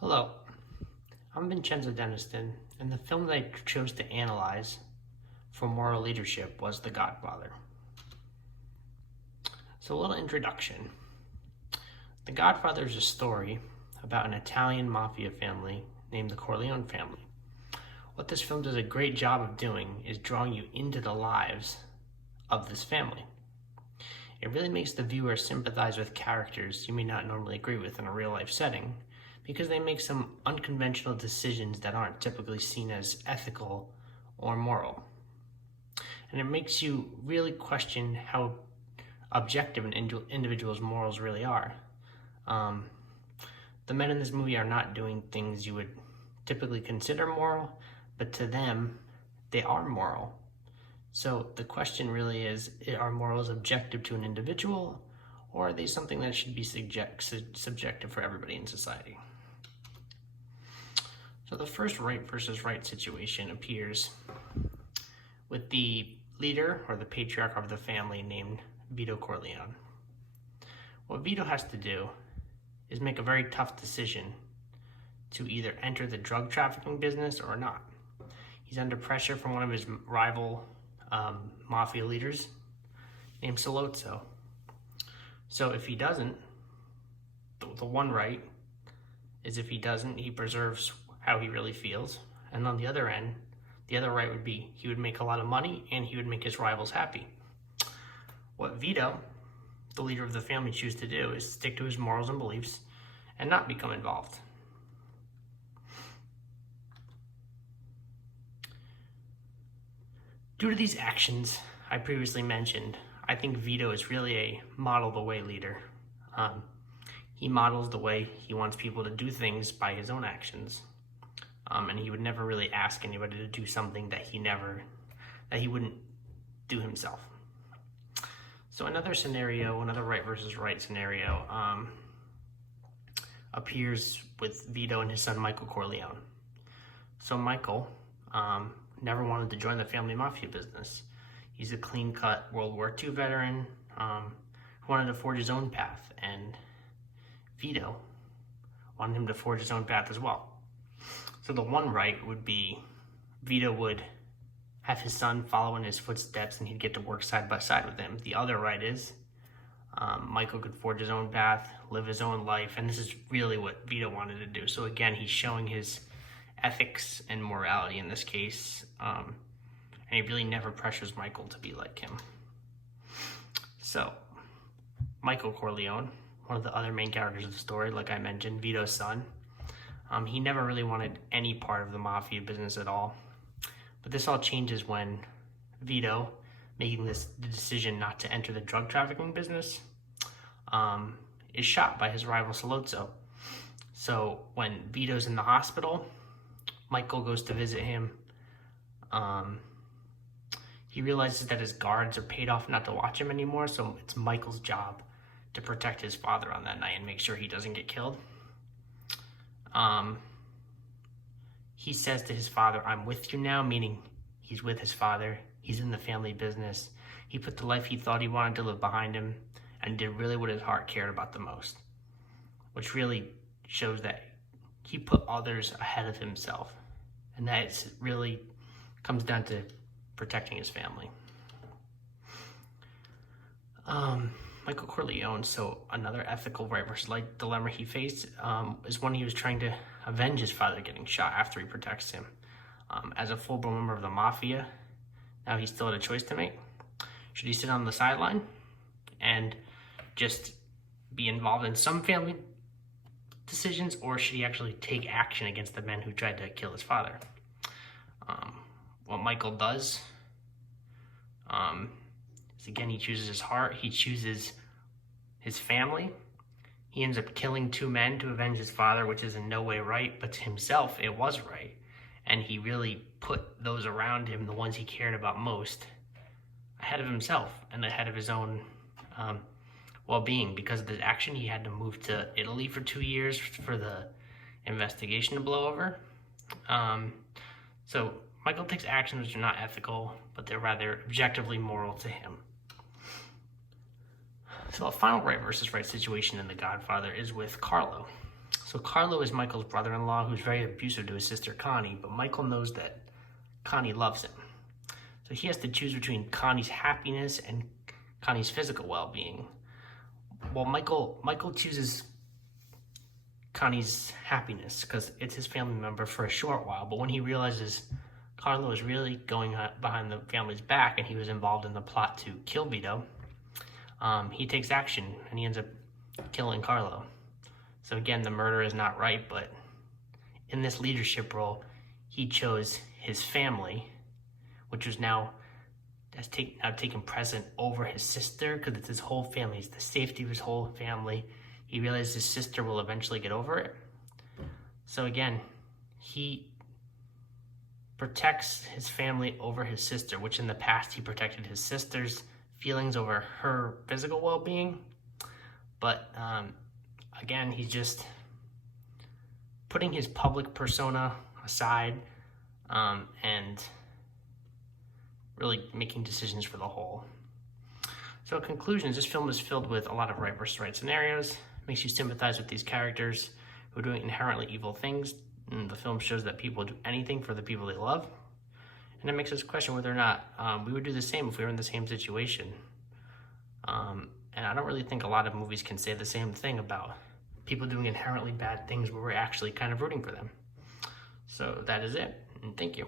Hello, I'm Vincenzo Deniston, and the film that I chose to analyze for moral leadership was The Godfather. So, a little introduction. The Godfather is a story about an Italian mafia family named the Corleone family. What this film does a great job of doing is drawing you into the lives of this family. It really makes the viewer sympathize with characters you may not normally agree with in a real life setting, because they make some unconventional decisions that aren't typically seen as ethical or moral. And it makes you really question how objective an individual's morals really are. The men in this movie are not doing things you would typically consider moral, but to them, they are moral. So the question really is, are morals objective to an individual, or are they something that should be subjective for everybody in society? So the first right versus right situation appears with the leader or the patriarch of the family named Vito Corleone. What Vito has to do is make a very tough decision to either enter the drug trafficking business or not. He's under pressure from one of his rival mafia leaders named Salozzo. So if he doesn't, the one right is if he doesn't, he preserves how he really feels. And on the other end, the other right would be he would make a lot of money and he would make his rivals happy. What Vito, the leader of the family, chooses to do is stick to his morals and beliefs and not become involved. Due to these actions I previously mentioned, I think Vito is really a model the way leader. He models the way he wants people to do things by his own actions. And he would never really ask anybody to do something that he wouldn't do himself. So another scenario, another right versus right scenario, appears with Vito and his son Michael Corleone. So Michael never wanted to join the family mafia business. He's a clean-cut World War II veteran who wanted to forge his own path, and Vito wanted him to forge his own path as well. So the one right would be Vito would have his son follow in his footsteps and he'd get to work side by side with him. The other right is Michael could forge his own path, live his own life, and this is really what Vito wanted to do. So again, he's showing his ethics and morality in this case, and he really never pressures Michael to be like him. So Michael Corleone, one of the other main characters of the story, like I mentioned, Vito's son, he never really wanted any part of the mafia business at all. But this all changes when Vito, making the decision not to enter the drug trafficking business, is shot by his rival Salozzo. So when Vito's in the hospital, Michael goes to visit him. He realizes that his guards are paid off not to watch him anymore, so it's Michael's job to protect his father on that night and make sure he doesn't get killed. He says to his father, "I'm with you now," meaning he's with his father. He's in the family business. He put the life he thought he wanted to live behind him and did really what his heart cared about the most, which really shows that he put others ahead of himself, and that really comes down to protecting his family. Michael Corleone, so another ethical right versus right dilemma he faced is when he was trying to avenge his father getting shot after he protects him. As a full-blown member of the mafia, now he still had a choice to make. Should he sit on the sideline and just be involved in some family decisions, or should he actually take action against the men who tried to kill his father? What Michael does is, again, he chooses his heart, he chooses his family. He ends up killing two men to avenge his father, which is in no way right, but to himself, it was right. And he really put those around him, the ones he cared about most, ahead of himself and ahead of his own well-being. Because of the action, he had to move to Italy for 2 years for the investigation to blow over. So Michael takes actions which are not ethical, but they're rather objectively moral to him. So a final right versus right situation in The Godfather is with Carlo. So Carlo is Michael's brother-in-law who's very abusive to his sister Connie, but Michael knows that Connie loves him. So he has to choose between Connie's happiness and Connie's physical well-being. Well, Michael chooses Connie's happiness because it's his family member for a short while, but when he realizes Carlo is really going behind the family's back and he was involved in the plot to kill Vito, he takes action and he ends up killing Carlo. So again, the murder is not right, but in this leadership role, he chose his family, which was now taken precedent over his sister because it's his whole family. It's the safety of his whole family. He realizes his sister will eventually get over it. So again, he protects his family over his sister, which in the past he protected his sister's feelings over her physical well-being. But again, he's just putting his public persona aside and really making decisions for the whole. So in conclusion, this film is filled with a lot of right versus right scenarios, makes you sympathize with these characters who are doing inherently evil things, and the film shows that people do anything for the people they love, and it makes us question whether or not we would do the same if we were in the same situation. And I don't really think a lot of movies can say the same thing about people doing inherently bad things where we're actually kind of rooting for them. So that is it, and thank you.